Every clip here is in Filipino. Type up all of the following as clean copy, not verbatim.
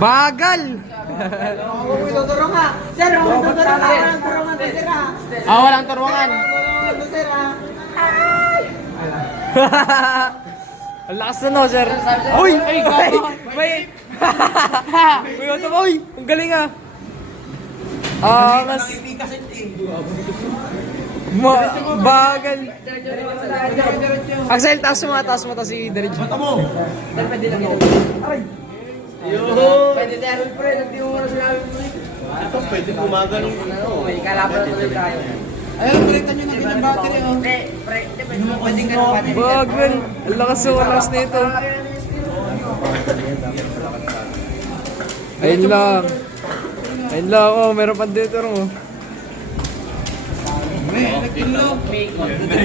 Bagal! Tuturo ka. Sir, tuturo ka. Walang turungan to, sir, ha? Walang turuan. Ito, sir, ha? Ang lakas na no, sir. Uy! Ay, gago! May... Uy, ito ba? Uy! Ang galing ah! Angas! Bagal! Axel, taas mo si Derek. Mata mo! Pwede lang ito. Pwede tayo, pre. Hindi mo na sinabi mo. Ito, pwede gumagano ito. May kalaban na tuloy tayo. Ayun, balitan nyo na yung battery, oh. Pre, pwedeng ganun pa din. Bagal! Ang lakas nito. Ayun lang. Ayun lang, oh. Meron pa dito, oh. May electric lock.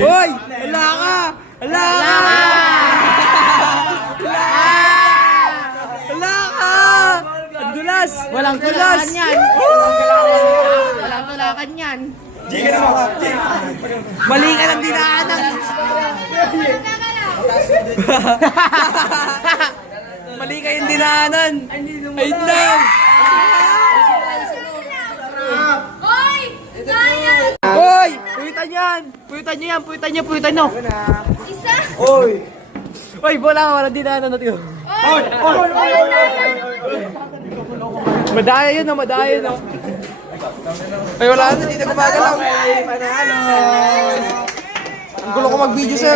Hoy! Wala ka! Wala ka! Wala ka! Ang dulas! Walang Ang tulakan yan. Walang tulakan yan. Mali ka ng dinaanan! Mali ka yung dinaanan! Ayun lang! Hoy! Sayang! Hoy! Puwitan yan! Puwitan nyo! Isa? Hoy, walang dinaanan natin. Hoy! Madaya yun, madaya yun. Ay, wala na, hindi na gumagalaw. Ang gulo ko mag-video, sir.